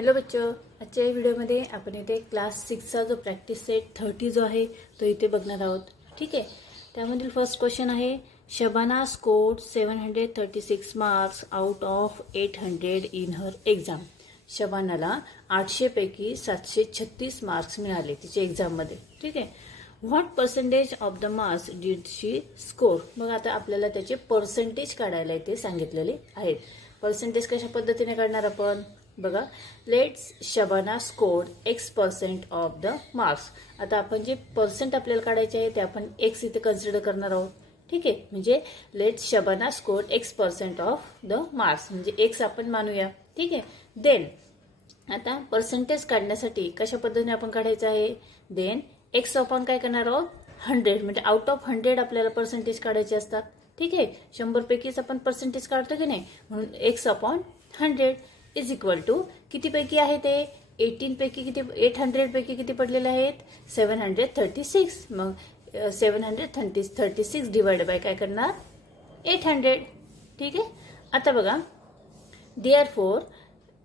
Hello बच्चों, आजच्या व्हिडिओमध्ये आपण इथे क्लास 6चा जो प्रॅक्टिस सेट 30 जो आहे तो इथे बघणार आहोत. ठीक आहे. त्यामधील फर्स्ट क्वेश्चन आहे Shabana scored 736 marks out of 800 in her exam. शबानाला 800 पैकी 736 मार्क्स मिळाले तिच्या एग्जाम मध्ये. ठीक आहे. What percentage of the marks did she score. मग आता आपल्याला त्याचे पर्सेंटेज काढायला इथे सांगितलेले आहेत. पर्सेंटेज कशा पद्धतीने काढणार आपण बघा. Let's Shabana scored x% of the marks. आता आपण जे पर्सेंट आपल्याला काढायचे आहे ते आपण x इथे कन्सिडर करणार आहोत. ठीक आहे. म्हणजे let's Shabana scored x% of the marks म्हणजे x आपण मानूया. ठीक आहे. देन आता पर्सेंटेज काढण्यासाठी कशा पद्धतीने आपण काढायचं आहे. देन x आपण काय करणार आहोत 100 म्हणजे आउट ऑफ 100 आपल्याला पर्सेंटेज काढायचे असतात. ठीक आहे. 100 पैकीच आपण पर्सेंटेज काढतो की नाही म्हणून x/100 इज इक्वल टू किती पैकी आहे ते 18 पैकी किती 800 पैकी किती पडलेले आहेत 736. मग 736 डिवाइड बाय काय करणार 800. ठीक आहे. आता बघा देअरफॉर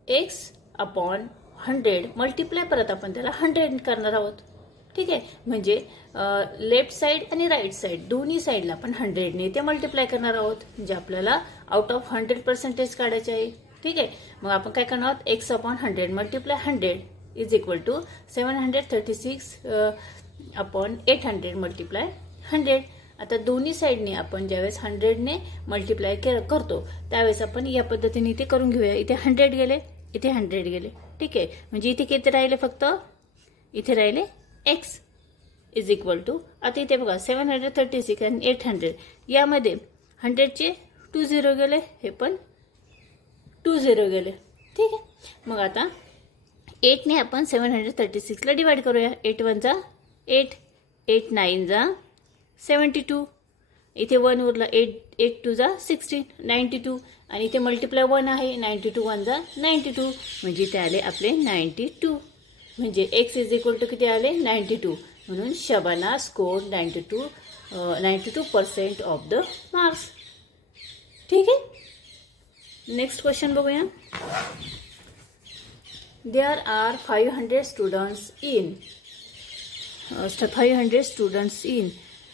x/100 मल्टिप्लाय परत आपण त्याला 100 करणार आहोत. ठीक आहे. म्हणजे लेफ्ट साइड आणि राइट साइड दोन्ही साइडला आपण 100 ने ते मल्टिप्लाय करणार आहोत. म्हणजे आपल्याला आउट ऑफ 100 पर्सेंटेज काढायचे आहे. ठीक आहे. मग आपण काय करणार आहोत x/100 multiply 100 is equal to 736/800 multiply 100. आता दोन्ही साइडने आपण ज्यावेळेस 100 ने मल्टिप्लाय करतो त्यावेळेस आपण या पद्धतीने इथे करून घेऊया. इथे 100 गेले इथे 100 गेले. ठीक आहे. म्हणजे इथे किती राहिले फक्त इथे राहिले x इज इक्वल टू आता इथे बघा 736 आणि 800 यामध्ये 100 चे 2 0 गेले हे पण 2 0 गेले. ठीक आहे. मग आता 8 ने आपण 736 ला डिवाइड करूया. 8 1 जा 8 8 9 जा 72 इथे 1 उरला 8 2 जा 16 92 आणि इथे मल्टिप्लाय 1 आहे 92 1 जा 92 म्हणजे इथे आले आपले 92 म्हणजे x इज इक्वल टू किती आले 92. म्हणून Shabana score 92% of the marks. ठीक आहे. नेक्स्ट क्वेश्चन बघूया. There are 500 students in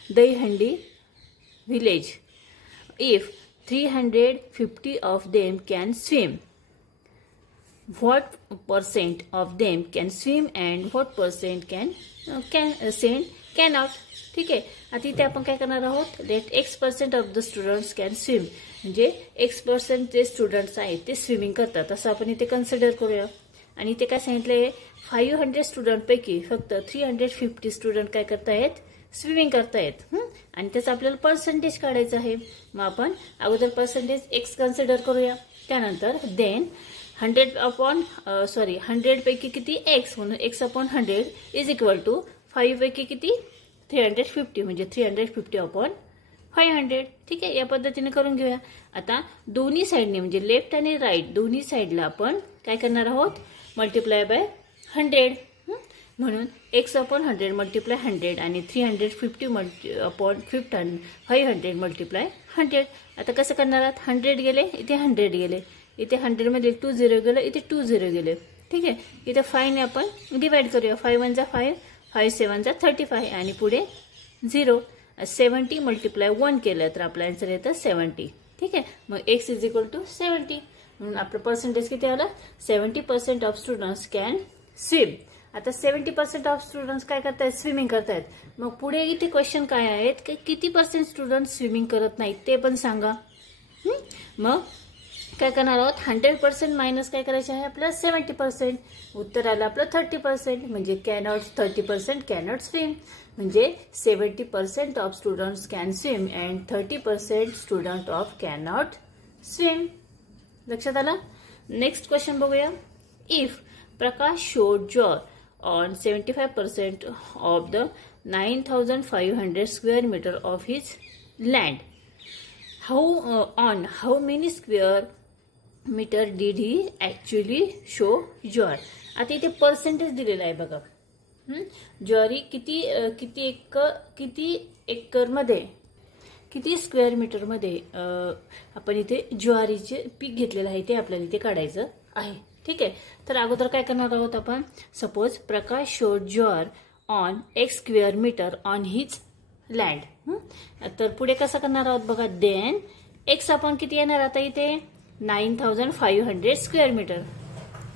Dahihandi village. If 350 of them can swim, what percent of them can swim and what percent cannot. ठीक आहे. आता इथे आपण काय करणार आहोत let x% of the students can swim म्हणजे x% जे स्टुडंट्स आहेत ते स्विमिंग करतात असं आपण इथे कन्सिडर करूया. आणि इथे काय सांगितलंय 500 स्टुडंट पैकी फक्त 350 स्टुडंट काय करतायत स्विमिंग करतायत. आणि त्याचं आपल्याला पर्सेंटेज काढायचं आहे. मग आपण अगोदर पर्सेंटेज x कन्सिडर करूया. त्यानंतर देन 100 पैकी किती x म्हणून x/100 इज इक्वल टू 5 पैकी किती 350 म्हणजे 350/500. ठीक आहे. या पद्धतीने करून घेऊया. आता दोन्ही साइडने म्हणजे लेफ्ट आणि राइट दोन्ही साइडला आपण काय करणार आहोत मल्टिप्लाय बाय 100. म्हणून x/100 मल्टिप्लाय 100 आणि 350/500 मल्टिप्लाय 100. आता कसं करणार आहात 100 गेले इथे 100 गेले इथे 100 मध्ये 2 0 गेलं इथे 2 0 गेले. ठीक आहे. इथे 5 ने आपण डिवाइड करूया. 5 1 जा 5 5 7 जा 35 आणि पुढे 0 70 मल्टिप्लाय 1 केलं तर आपला आन्सर येतं 70. ठीक आहे. मग x इज इक्वल टू 70 म्हणून आपलं पर्सेंटेज किती आलं 70% ऑफ स्टुडंट्स कॅन स्विम. आता 70% ऑफ स्टुडंट्स काय करतायत स्विमिंग करतायत. मग पुढे इथे क्वेश्चन काय आहेत की किती पर्सेंट स्टुडंट्स स्विमिंग करत नाहीत ते पण सांगा. मग काय करणार आहोत 100% मायनस काय करायचे आहे आपलं 70%. उत्तर आलं आपलं 30% म्हणजे 30% कॅनॉट स्विम म्हणजे 70% of students can swim and 30% student of cannot swim. लक्षात आलं. नेक्स्ट क्वेश्चन बघूया. If Prakash showed joy on 75% of the 9500 square metre of his land how many square metre did he actually show joy. आता इथे percentage दिलेला आहे बघा. ज्वारी किती एकर मध्ये किती स्क्वेअर मीटर मध्ये आपण इथे ज्वारीचे पीक घेतलेलं आहे ते आपल्याला इथे काढायचं आहे. ठीक आहे. तर अगोदर काय करणार आहोत आपण, suppose Prakash showed jowar on x square metre on his land. तर पुढे कसं करणार आहोत बघा, देन x आपण किती येणार आता इथे 9500 स्क्वेअर मीटर.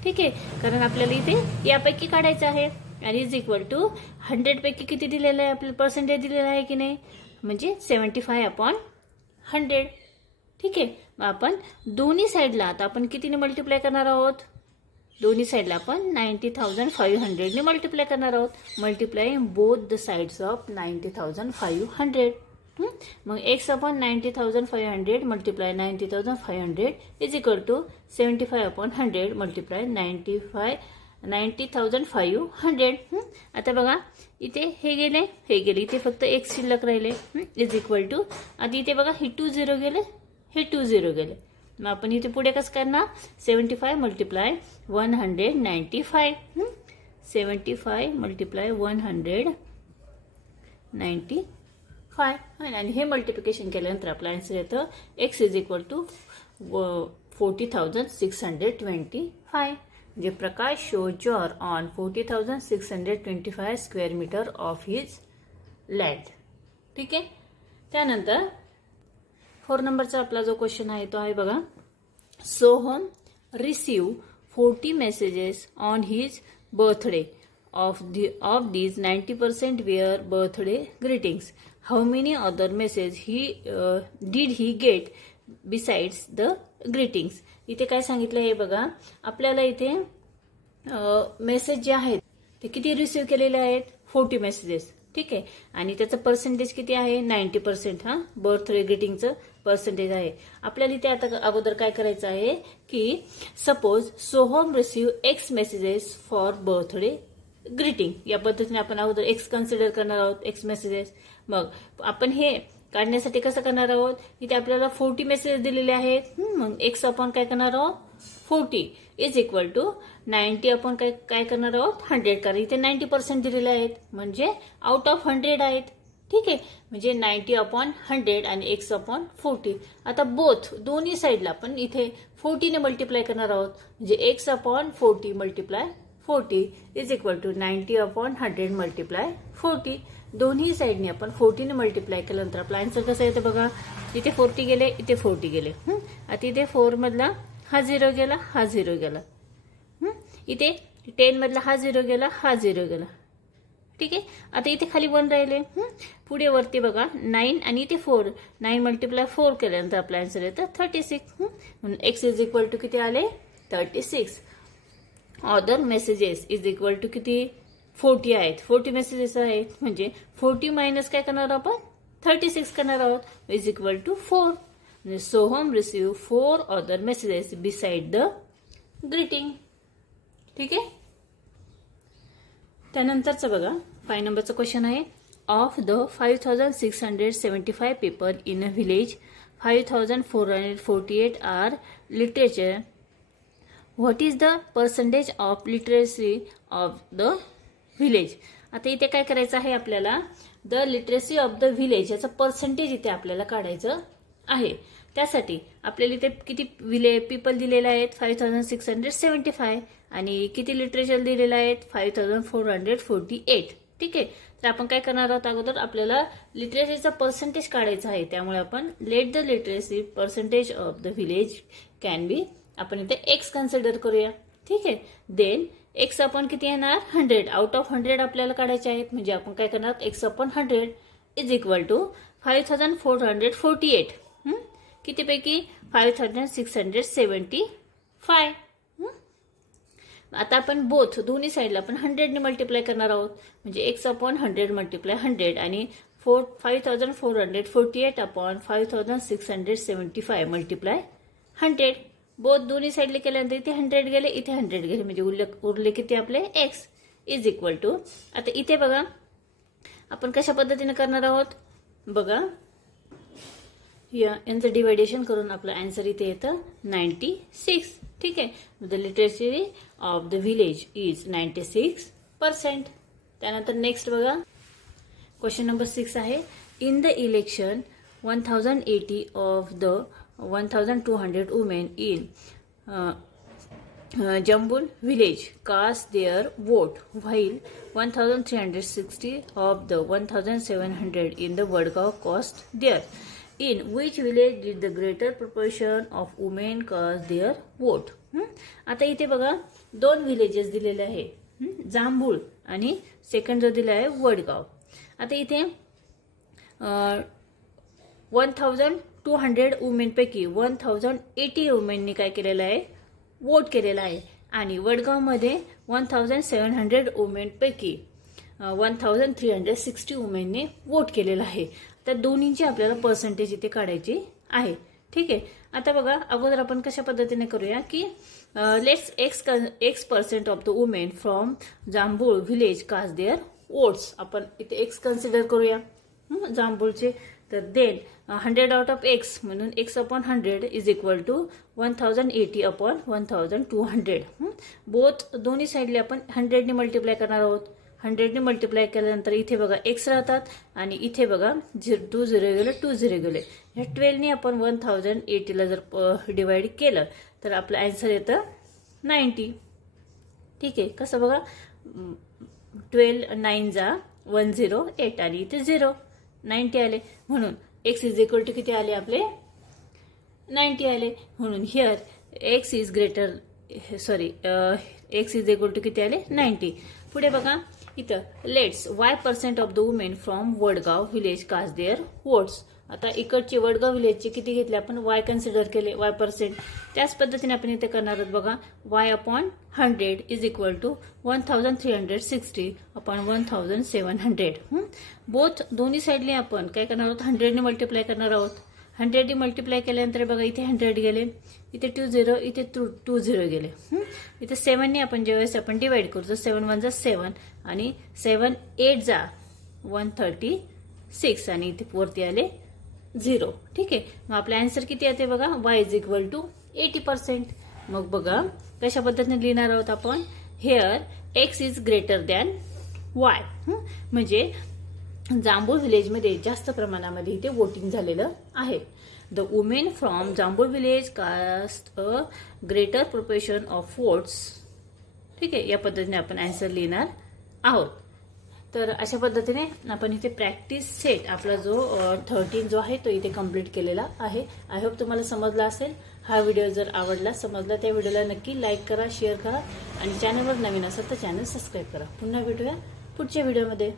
ठीक आहे, कारण आपल्याला इथे यापैकी काढायचं आहे आणि इज इक्वल टू 100 पैकी किती दिलेलं आहे आपल्याला, पर्सेंटेज दिलेलं आहे की नाही, म्हणजे 75/100. ठीक आहे, मग आपण दोन्ही साईडला आता आपण कितीने मल्टिप्लाय करणार आहोत, दोन्ही साईडला आपण 90,500 ने मल्टिप्लाय करणार आहोत. Multiply both the sides of 90,500. मग x upon 90,500 multiply 90,500 is equal to 75/100 multiply 90,500. आता बघा इथे हे गेले, इथे फक्त x शिल्लक राहिले, इज इक्वल टू, आता इथे बघा हे 2 0 गेले, हे 2 0 गेले. मग आपण इथे पुढे कसं करणार, 75 मल्टिप्लाय 195, 75 मल्टिप्लाय 195 आणि हे मल्टिप्लिकेशन केल्यानंतर आपला आन्सर येतं x इज इक्वल टू 40,625. म्हणजे Prakash sow jowar on 40,625 square metre of his land. ठीक आहे, त्यानंतर 4 नंबरचा आपला जो क्वेश्चन आहे तो आहे बघा, Soham receive 40 messages on his birthday. Of these 90% were birthday greetings. How many other messages did he get besides the greetings? इथे काय सांगितलं आहे बघा, आपल्याला इथे मेसेज जे आहेत ते किती रिसीव्ह केलेले आहेत, 40 मेसेजेस. ठीक आहे, आणि त्याचं पर्सेंटेज किती आहे, 90%. बर्थडे ग्रीटिंगचं पर्सेंटेज आहे. आपल्याला इथे आता अगोदर काय करायचं आहे की suppose Soham receive x messages for birthday greeting. या पद्धतीने आपण अगोदर एक्स कन्सिडर करणार आहोत, एक्स मेसेजेस. मग आपण हे काढण्यासाठी कसं करणार आहोत, इथे आपल्याला 40 मेसेजेस दिलेले आहेत. मग एक्स आपण काय करणार आहोत, 40 इज इक्वल टू 90 आपण काय करणार आहोत, 100. कारण इथे 90% दिलेले आहेत म्हणजे आउट ऑफ 100 आहेत. ठीक आहे, म्हणजे 90/100 आणि x/40. आता दोन्ही साईडला आपण इथे 40 ने मल्टिप्लाय करणार आहोत, म्हणजे x/40 multiply 40 is equal to 90/100 multiply 40. दोन्ही साईडने आपण 40 ने मल्टिप्लाय केल्यानंतर आपला आन्सर कसा येतं बघा, इथे 40 गेले, इथे 40 गेले. आता इथे 4 मधला हा 0 गेला, हा 0 गेला. इथे 10 मधला हा 0 गेला, हा 0 गेला. ठीक आहे, आता इथे खाली 1 राहिले. पुढे वरती बघा 9 आणि इथे 4, 9 मल्टिप्लाय 4 केल्यानंतर आपला आन्सर येतं 36. म्हणून x इज इक्वल टू किती आले, 36. Other messages is equal to किती, 40 आहेत. 40 मेसेजेस आहेत म्हणजे 40 मायनस काय करणार आपण, 36 करणार आहोत, इज इक्वल टू 4. म्हणजे Soham receive 4 other messages beside the greeting. ठीक आहे, त्यानंतरचं बघा 5 नंबरचं क्वेश्चन आहे, of the 5,675 people in a village 5,448 are literature. What is the percentage of literacy of the village. आता इथे काय करायचं आहे आपल्याला, the literacy of the village याचं पर्सेंटेज इथे आपल्याला काढायचं आहे. त्यासाठी आपल्याला इथे किती पीपल दिलेले आहेत, 5,675 आणि किती लिटरेचर दिलेलं आहेत, 5,448. ठीक आहे, तर आपण काय करणार आहोत, अगोदर आपल्याला लिटरेसीचं पर्सेंटेज काढायचं आहे. त्यामुळे आपण let the literacy percentage of the village can be, आपण इथे x कन्सिडर करूया. ठीक आहे, देन x आपण किती येणार, 100. आउट ऑफ 100 आपल्याला काढायचे आहेत, म्हणजे आपण काय करणार, x/100 इज इक्वल टू 5,448. किती पैकी, 5,675. आता आपण दोन्ही साईडला आपण 100 ने मल्टिप्लाय करणार आहोत, म्हणजे x/100 मल्टिप्लाय 100 आणि 5,448 अपॉन 5,675 मल्टिप्लाय 100. दोन्ही साईडले केल्यानंतर इथे 100 गेले, इथे 100 गेले, म्हणजे उरले किती आपले x इज इक्वल टू. आता इथे बघा आपण कशा पद्धतीने करणार आहोत बघा, यांचं डिवायडेशन करून आपलं आन्सर इथे येतं 96. ठीक आहे, the literacy of the village is 96%. त्यानंतर नेक्स्ट बघा क्वेश्चन नंबर 6 आहे, in the election 1,080 of the 1,200 women in Jambul village cast their vote while 1360 of the 1700 in the Vadgaon cast there. In which village did the greater proportion of women cast their vote? आता इथे बघा दोन villages दिलेले आहे, जांभूळ आणि second जो दिला आहे वडगाव. आता इथे 1200 वुमेन पैकी 1080 वुमेननी काय केलेलं आहे, वोट केलेला आहे. आणि वडगाव मध्ये 1700 वुमेन पैकी 1360 वुमेनने वोट केलेला आहे. तर दोन्हींची आपल्याला पर्सेंटेज इथे काढायची आहे. ठीक आहे. आता बघा अगोदर आपण कशा पद्धतीने करूया की let's x% of the women from Jambhul village cast their votes. आपण इथे x कन्सिडर करूया जांभूळचे. तर देन 100 आउट ऑफ x म्हणून x upon 100 is equal to 1080 upon 1200. Both दोन्ही साईडले आपण 100 ने मल्टिप्लाय करणार आहोत. 100 ने मल्टिप्लाय केल्यानंतर इथे बघा x राहतात आणि इथे बघा 2 0 गेले 2 0 गेले. ह्या 12 ने आपण 1080 ला जर डिवाइड केलं तर आपलं आन्सर येतं 90. ठीक आहे. कसं बघा 12 9 जा 108 आणि इथे 0 90 आले. म्हणून x इज इक्वल टू किती आले आपले 90 आले. म्हणून here x is greater x is equal to किती आले 90. पुढे बघा इथं let's y% of the women from Vadgaon village cast their votes. आता इकडचे वडगाव विलेजचे किती घेतले आपण y कन्सिडर केले y%. त्याच पद्धतीने आपण इथे करणार आहोत बघा y upon 100 is equal to 1360 upon 1700. Both दोन्ही साईडने आपण काय करणार आहोत 100 ने मल्टिप्लाय करणार आहोत. 100 ने मल्टिप्लाय केल्यानंतर बघा इथे 100 गेले, इथे 2 0 इथे 2 0 गेले. इथे 7 ने आपण ज्यावेळेस आपण डिवाइड करू तर 7 1 जा 7 आणि 7 8 जा 136 आणि इथे वरती आले 0. ठीक आहे. मग आपला आन्सर किती येते बघा y इज इक्वल टू 80%. मग बघा कशा पद्धतीने लिहिणार आहोत आपण hair x is greater than y. म्हणजे जांभूळ विलेजमध्ये जास्त प्रमाणामध्ये इथे वोटिंग झालेलं आहे. The women from Jambhul village caste a greater proportion of votes. ठीक आहे. या पद्धतीने आपण आन्सर लिहिणार आहोत. तर अशा पद्धतीने आपण इथे प्रॅक्टिस सेट आपला जो 13 जो आहे तो इथे कंप्लीट केलेला आहे. आय होप तुम्हाला समजला असेल. हा व्हिडिओ जर आवडला समजला त्या व्हिडिओला नक्की लाईक करा, शेअर करा आणि चॅनलवर नवीन असेल तर चॅनल सबस्क्राईब करा. पुन्हा भेटूया पुढच्या व्हिडिओमध्ये.